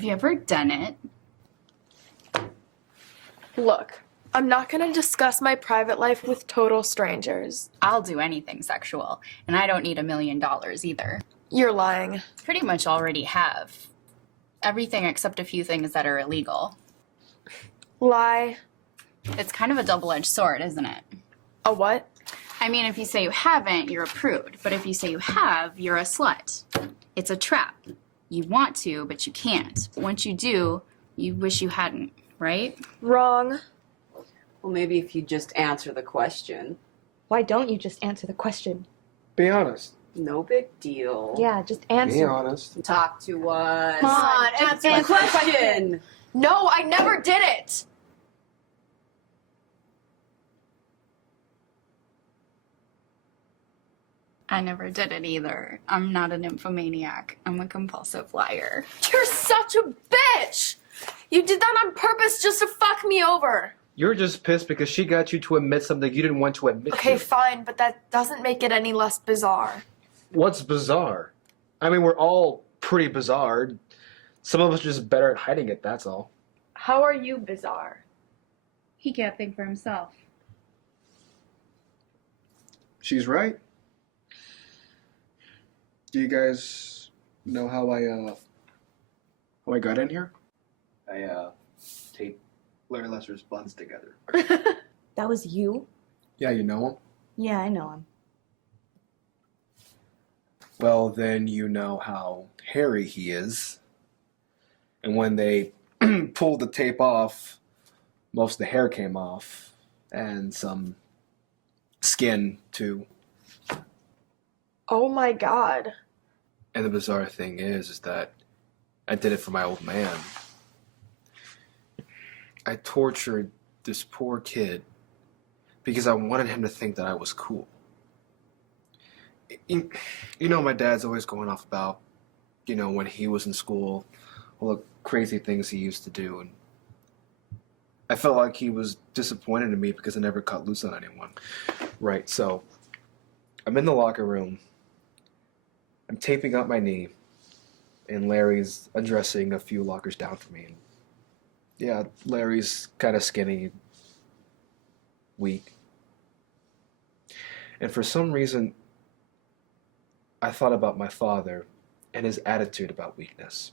Have you ever done it? Look, I'm not gonna discuss my private life with total strangers. I'll do anything sexual, and I don't need $1 million either. You're lying. Pretty much already have. Everything except a few things that are illegal. Lie. It's kind of a double-edged sword, isn't it? A what? I mean, if you say you haven't, you're a prude. But if you say you have, you're a slut. It's a trap. You want to, but you can't. Once you do, you wish you hadn't, right? Wrong. Well, maybe if you just answer the question. Why don't you just answer the question? Be honest. No big deal. Yeah, just answer. Be honest. Talk to us. Come on, Just answer the the question. No, I never did it! I never did it either. I'm not a nymphomaniac. I'm a compulsive liar. You're such a bitch! You did that on purpose just to fuck me over. You're just pissed because she got you to admit something you didn't want to admit Okay, to. fine, but that doesn't make it any less bizarre. What's bizarre? I mean, we're all pretty bizarre. Some of us are just better at hiding it, that's all. How are you bizarre? He can't think for himself. She's right. Do you guys know how I got in here? I taped Larry Lester's buns together. That was you? Yeah, you know him? Yeah, I know him. Well, then you know how hairy he is. And when they pulled the tape off, most of the hair came off. And some skin, too. Oh my god. And the bizarre thing is that I did it for my old man. I tortured this poor kid because I wanted him to think that I was cool. You know, my dad's always going off about, you know, when he was in school, all the crazy things he used to do. And I felt like he was disappointed in me because I never cut loose on anyone. Right, so I'm in the locker room. I'm taping up my knee. And Larry's undressing a few lockers down from me. And yeah, Larry's kind of skinny, weak. And for some reason, I thought about my father and his attitude about weakness.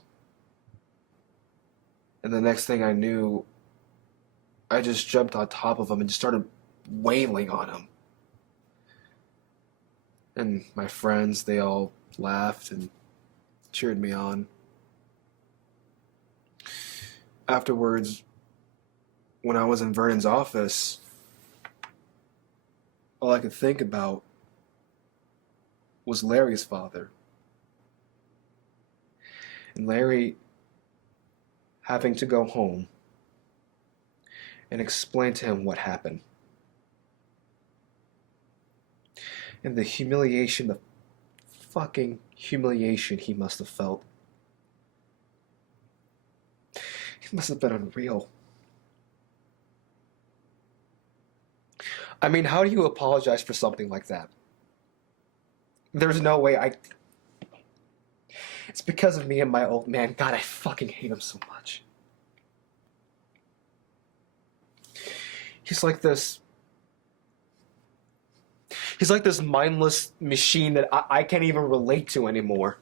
And the next thing I knew, I just jumped on top of him and just started wailing on him. And my friends, they all laughed and cheered me on. Afterwards, when I was in Vernon's office, all I could think about was Larry's father. And Larry having to go home and explain to him what happened. And the humiliation, the fucking humiliation he must have felt. It must have been unreal. I mean, how do you apologize for something like that? There's no way It's because of me and my old man. God, I fucking hate him so much. He's like this mindless machine that I can't even relate to anymore.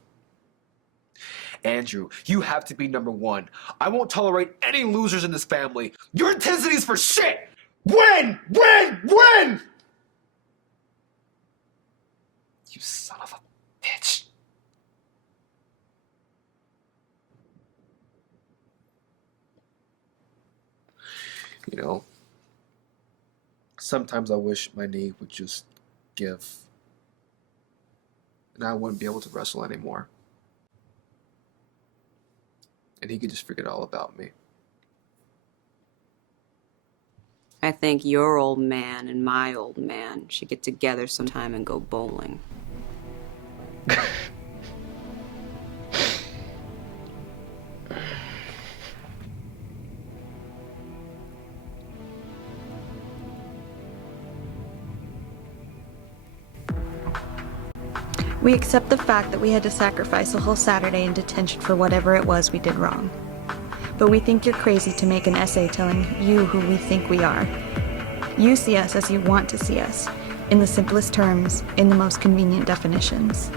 Andrew, you have to be number one. I won't tolerate any losers in this family. Your intensity's for shit! Win! Win! Win! You son of a bitch. You know, sometimes I wish my knee would just give and I wouldn't be able to wrestle anymore. And he could just forget all about me. I think your old man and my old man should get together sometime and go bowling. We accept the fact that we had to sacrifice a whole Saturday in detention for whatever it was we did wrong. but we think you're crazy to make an essay telling you who we think we are. You see us as you want to see us, in the simplest terms, in the most convenient definitions.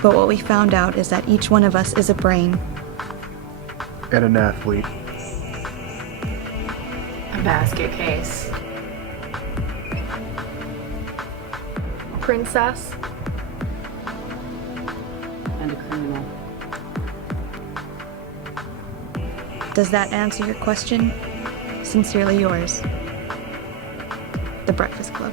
But what we found out is that each one of us is a brain. And an athlete. A basket case. Princess. And a criminal. Does that answer your question? Sincerely yours, The Breakfast Club.